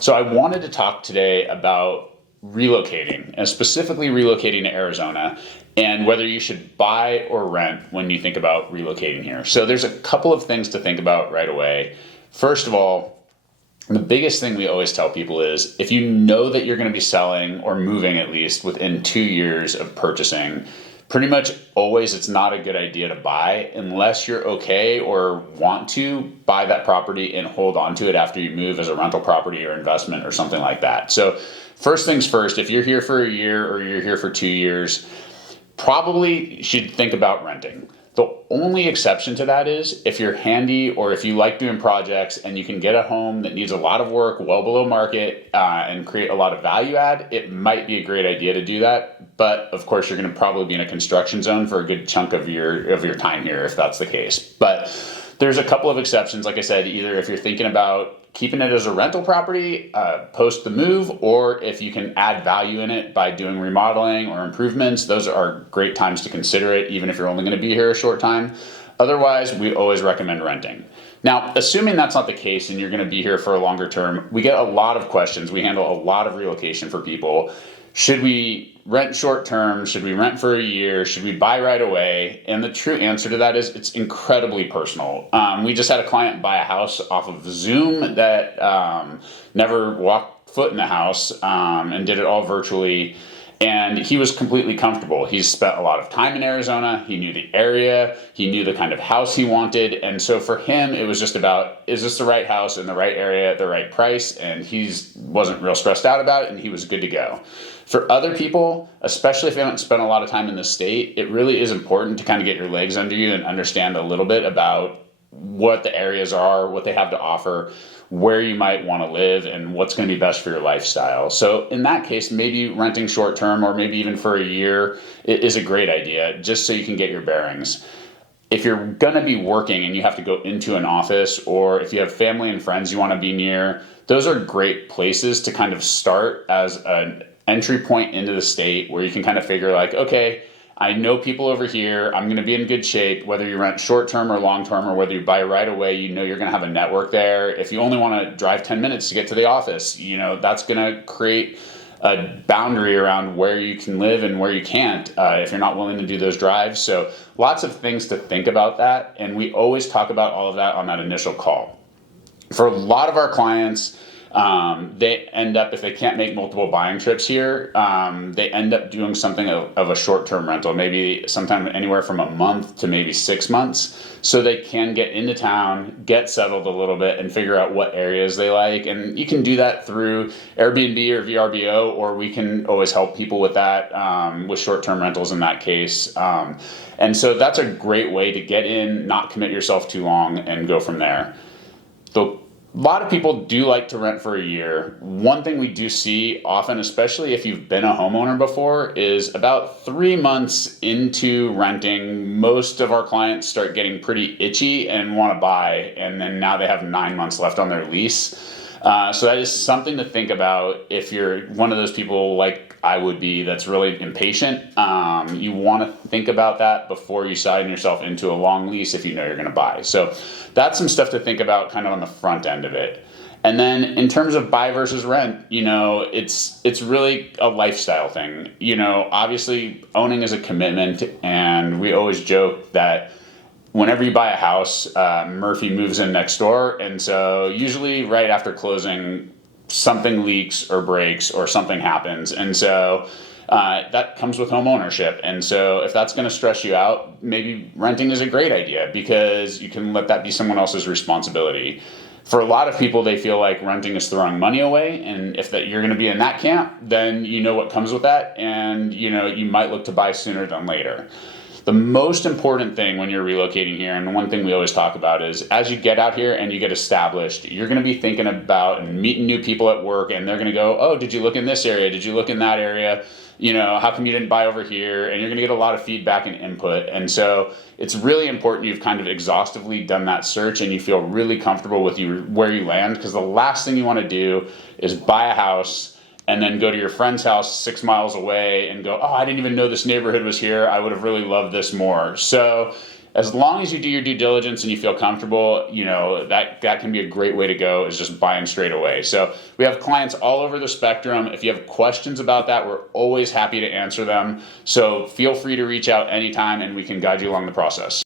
So I wanted to talk today about relocating, and specifically relocating to Arizona, and whether you should buy or rent when you think about relocating here. So there's a couple of things to think about right away. First of all, the biggest thing we always tell people is if you know that you're going to be selling or moving at least within 2 years of purchasing, pretty much always it's not a good idea to buy unless you're okay or want to buy that property and hold on to it after you move as a rental property or investment or something like that. So first things first, if you're here for a year or you're here for 2 years, probably should think about renting. The only exception to that is if you're handy or if you like doing projects and you can get a home that needs a lot of work well below market and create a lot of value add, it might be a great idea to do that. But of course, you're going to probably be in a construction zone for a good chunk of your time here if that's the case. But there's a couple of exceptions. Like I said, either if you're thinking about keeping it as a rental property post the move, or if you can add value in it by doing remodeling or improvements, those are great times to consider it, even if you're only going to be here a short time. Otherwise, we always recommend renting. Now, assuming that's not the case and you're going to be here for a longer term, we get a lot of questions. We handle a lot of relocation for people. Should we rent short term? Should we rent for a year? Should we buy right away? And the true answer to that is it's incredibly personal. We just had a client buy a house off of Zoom that never walked foot in the house and did it all virtually. And he was completely comfortable. He's spent a lot of time in Arizona. He knew the area. He knew the kind of house he wanted. And so for him, it was just about, is this the right house in the right area at the right price? And he wasn't real stressed out about it, and he was good to go. For other people, especially if they haven't spent a lot of time in the state, it really is important to kind of get your legs under you and understand a little bit about what the areas are, what they have to offer, where you might want to live, and what's going to be best for your lifestyle. So in that case, maybe renting short term or maybe even for a year is a great idea, just so you can get your bearings. If you're going to be working and you have to go into an office, or if you have family and friends you want to be near, those are great places to kind of start as an entry point into the state where you can kind of figure like, okay, I know people over here. I'm going to be in good shape, whether you rent short term or long term, or whether you buy right away. You know you're going to have a network there. If you only want to drive 10 minutes to get to the office, that's going to create a boundary around where you can live and where you can't if you're not willing to do those drives. So lots of things to think about that. And we always talk about all of that on that initial call. For a lot of our clients, they end up, if they can't make multiple buying trips here, they end up doing something of a short-term rental, maybe sometime anywhere from a month to maybe 6 months, so they can get into town, get settled a little bit, and figure out what areas they like. And you can do that through Airbnb or VRBO, or we can always help people with that, with short-term rentals in that case. And so that's a great way to get in, not commit yourself too long, and go from there. A lot of people do like to rent for a year. One thing we do see often, especially if you've been a homeowner before, is about 3 months into renting, most of our clients start getting pretty itchy and want to buy, and then now they have 9 months left on their lease. So that is something to think about if you're one of those people like I would be that's really impatient. You want to think about that before you sign yourself into a long lease if you know you're going to buy. So that's some stuff to think about kind of on the front end of it. And then in terms of buy versus rent, it's really a lifestyle thing. Obviously owning is a commitment, and we always joke that whenever you buy a house, Murphy moves in next door. And so usually right after closing, something leaks or breaks or something happens. And so that comes with home ownership. And so if that's going to stress you out, maybe renting is a great idea because you can let that be someone else's responsibility. For a lot of people, they feel like renting is throwing money away. And if you're going to be in that camp, then you know what comes with that. And, you might look to buy sooner than later. The most important thing when you're relocating here, and the one thing we always talk about, is as you get out here and you get established, you're going to be thinking about and meeting new people at work, and they're going to go, oh, did you look in this area? Did you look in that area? How come you didn't buy over here? And you're going to get a lot of feedback and input. And so it's really important you've kind of exhaustively done that search and you feel really comfortable with where you land, because the last thing you want to do is buy a house and then go to your friend's house 6 miles away and go, oh, I didn't even know this neighborhood was here. I would have really loved this more. So as long as you do your due diligence and you feel comfortable, that can be a great way to go, is just buying straight away. So we have clients all over the spectrum. If you have questions about that, we're always happy to answer them. So feel free to reach out anytime and we can guide you along the process.